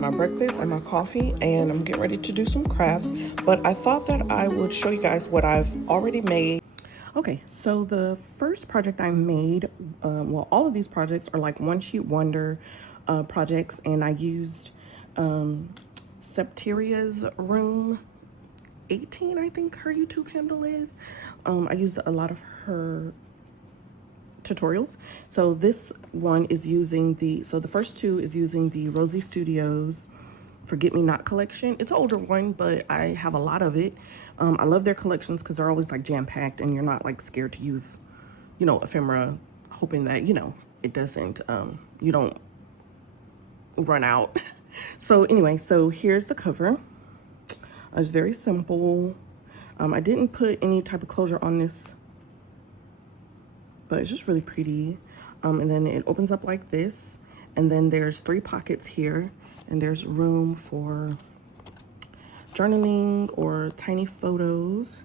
my breakfast and my coffee, and I'm getting ready to do some crafts. But I thought that I would show you guys what I've already made. Okay, so the first project I made, well, all of these projects are like one sheet wonder projects, and I used Septeria's Room 18, I think her YouTube handle is. I used a lot of her tutorials. So this one is using the first two is using the Rosie Studios Forget Me Not collection. It's an older one, but I have a lot of it. I love their collections because they're always like jam-packed and you're not like scared to use, ephemera, hoping that, it doesn't, you don't run out. So anyway, so here's the cover. It's very simple. I didn't put any type of closure on this, but it's just really pretty. And then it opens up like this, and then there's 3 pockets here, and there's room for journaling or tiny photos.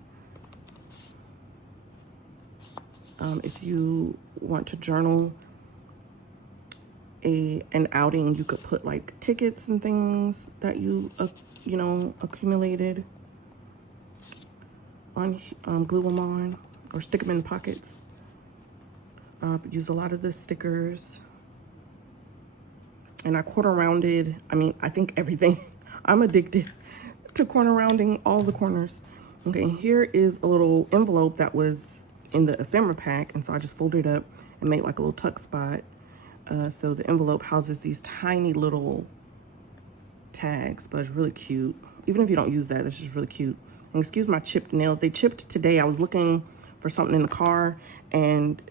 If you want to journal an outing, you could put like tickets and things that you accumulated on, glue them on or stick them in pockets. Use a lot of the stickers, and I corner rounded, I think everything. I'm addicted to corner rounding all the corners. Okay, here is a little envelope that was in the ephemera pack, and so I just folded it up and made like a little tuck spot. So the envelope houses these tiny little tags, but it's really cute. Even if you don't use that, it's just really cute. And excuse my chipped nails. They chipped today. I was looking for something in the car, and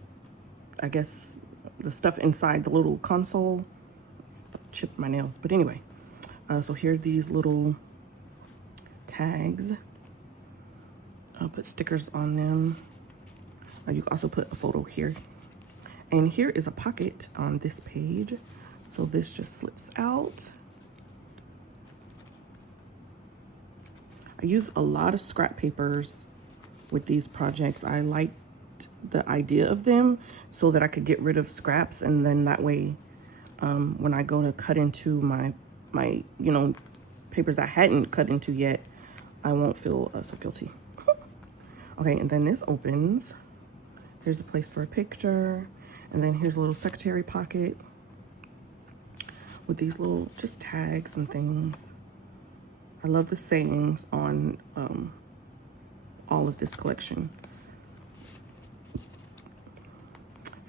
I guess the stuff inside the little console chipped my nails. But anyway, so here's these little tags. I'll put stickers on them. You can also put a photo here. And here is a pocket on this page. So this just slips out. I use a lot of scrap papers with these projects. I liked the idea of them so that I could get rid of scraps, and then that way when I go to cut into my papers I hadn't cut into yet, I won't feel so guilty. Okay, and then this opens. Here's a place for a picture, and then here's a little secretary pocket with these little just tags and things. I love the sayings on all of this collection.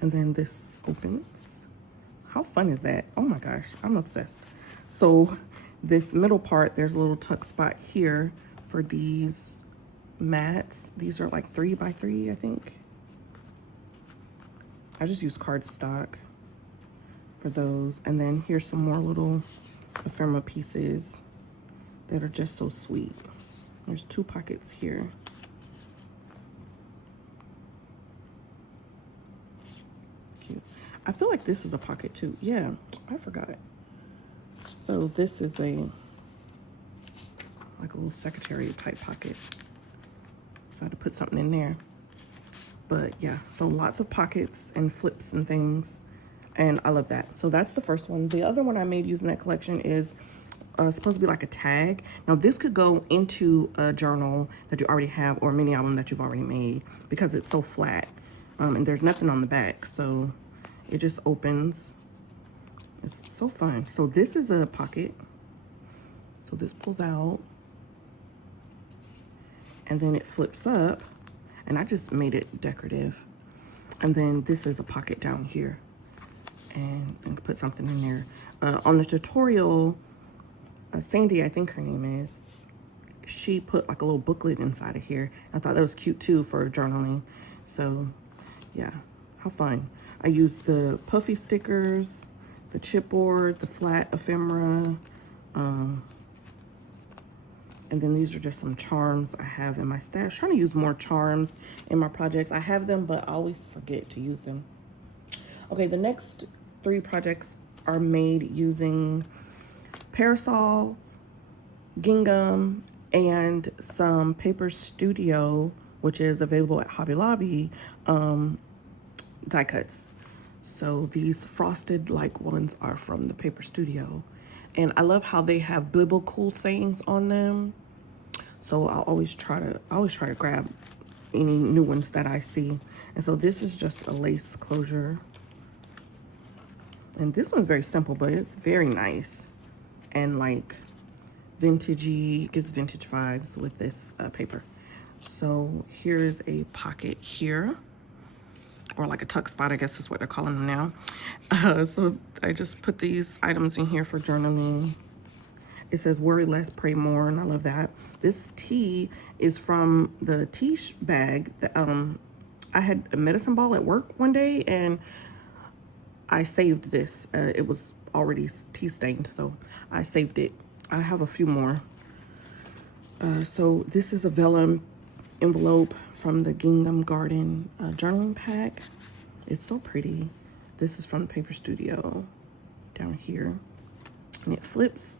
And then this opens. How fun is that? Oh my gosh, I'm obsessed. So this middle part, there's a little tuck spot here for these mats. These are like 3 by 3, I think. I just use cardstock for those. And then here's some more little ephemera pieces that are just so sweet. There's 2 pockets here. Cute. I feel like this is a pocket too. Yeah, I forgot. So this is like a little secretary type pocket. So I had to put something in there. But yeah, so lots of pockets and flips and things. And I love that. So that's the first one. The other one I made using that collection is supposed to be like a tag. Now this could go into a journal that you already have or a mini album that you've already made because it's so flat. And there's nothing on the back. So it just opens. It's so fun. So this is a pocket. So this pulls out. And then it flips up. And I just made it decorative. And then this is a pocket down here. And put something in there. On the tutorial, Sandy, I think her name is, she put like a little booklet inside of here. I thought that was cute too for journaling. So yeah, how fun. I used the puffy stickers, the chipboard, the flat ephemera, and then these are just some charms I have in my stash. Trying to use more charms in my projects. I have them, but I always forget to use them. Okay, the next 3 projects are made using Parasol, gingham, and some Paper Studio, which is available at Hobby Lobby, die cuts. So these frosted like ones are from the Paper Studio. And I love how they have biblical sayings on them. So I always try to grab any new ones that I see. And so this is just a lace closure. And this one's very simple, but it's very nice. And like vintagey, gives vintage vibes with this paper. So here's a pocket here, or like a tuck spot, I guess is what they're calling them now. So I just put these items in here for journaling. It says worry less, pray more, and I love that. This tea is from the tea bag that I had a medicine ball at work one day, and I saved this. It was already tea stained, so I saved it. I have a few more. So this is a vellum envelope from the Gingham Garden journaling pack. It's so pretty. This is from the Paper Studio down here. And it flips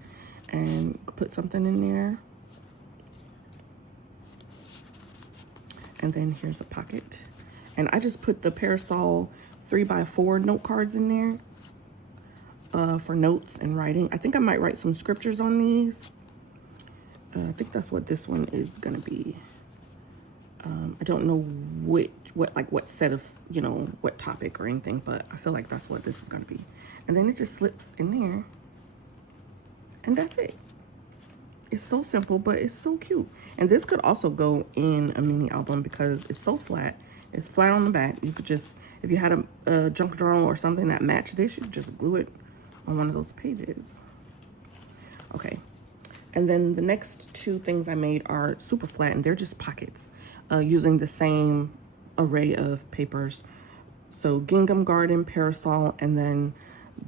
and put something in there. And then here's a pocket. And I just put the Parasol 3x4 note cards in there for notes and writing. I think I might write some scriptures on these. I think that's what this one is gonna be. I don't know what set of, you know, what topic or anything, but I feel like that's what this is gonna be. And then it just slips in there. And that's it. It's so simple, but it's so cute. And this could also go in a mini album because it's so flat. It's flat on the back. You could just, if you had a junk journal or something that matched this, you could just glue it on one of those pages. Okay. And then the next two things I made are super flat, and they're just pockets using the same array of papers. So Gingham Garden, Parasol, and then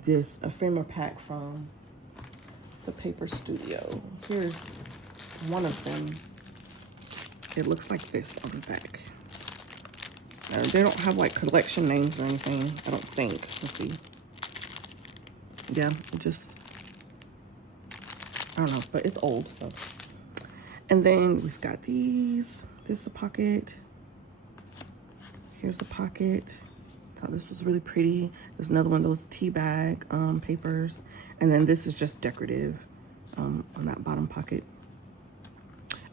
this ephemera pack from the Paper Studio. Here's one of them. It looks like this on the back. They don't have like collection names or anything, I don't think. Let's see. Yeah, it just, I don't know, but it's old, so. And then we've got these. This is a pocket. Here's a pocket. Thought this was really pretty. There's another one of those tea bag papers. And then this is just decorative on that bottom pocket.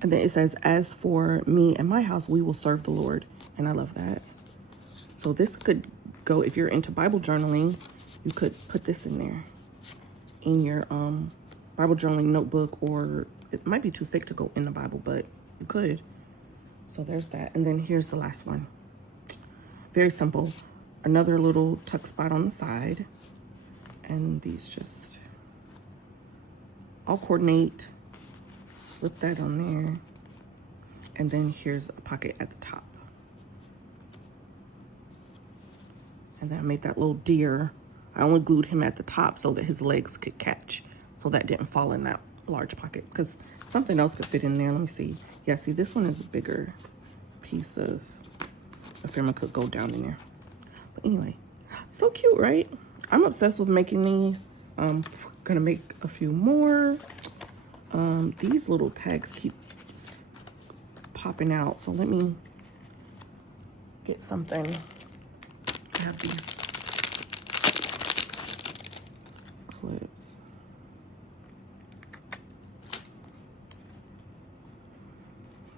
And then it says, as for me and my house, we will serve the Lord. And I love that. So this could go, if you're into Bible journaling, you could put this in there in your Bible journaling notebook, or it might be too thick to go in the Bible, but you could. So there's that. And then here's the last one. Very simple. Another little tuck spot on the side. And these just all coordinate. Slip that on there. And then here's a pocket at the top. And then I made that little deer. I only glued him at the top so that his legs could catch, so that didn't fall in that large pocket, because something else could fit in there. Let me see. Yeah, see, this one is a bigger piece of ephemera, could go down in there. But anyway, so cute, right? I'm obsessed with making these. Gonna make a few more. These little tags keep popping out, so let me get something. I have these clips.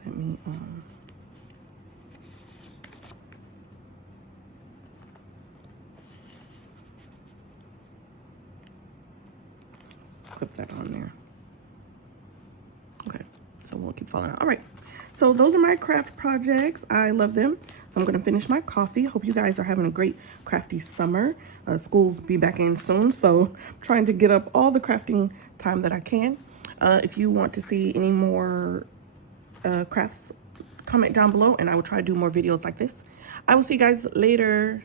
Let me clip that on there. Okay, so we'll keep following. All right, so those are my craft projects. I love them. I'm gonna finish my coffee. Hope you guys are having a great crafty summer. Schools be back in soon, so I'm trying to get up all the crafting time that I can. If you want to see any more crafts, comment down below, and I will try to do more videos like this. I will see you guys later.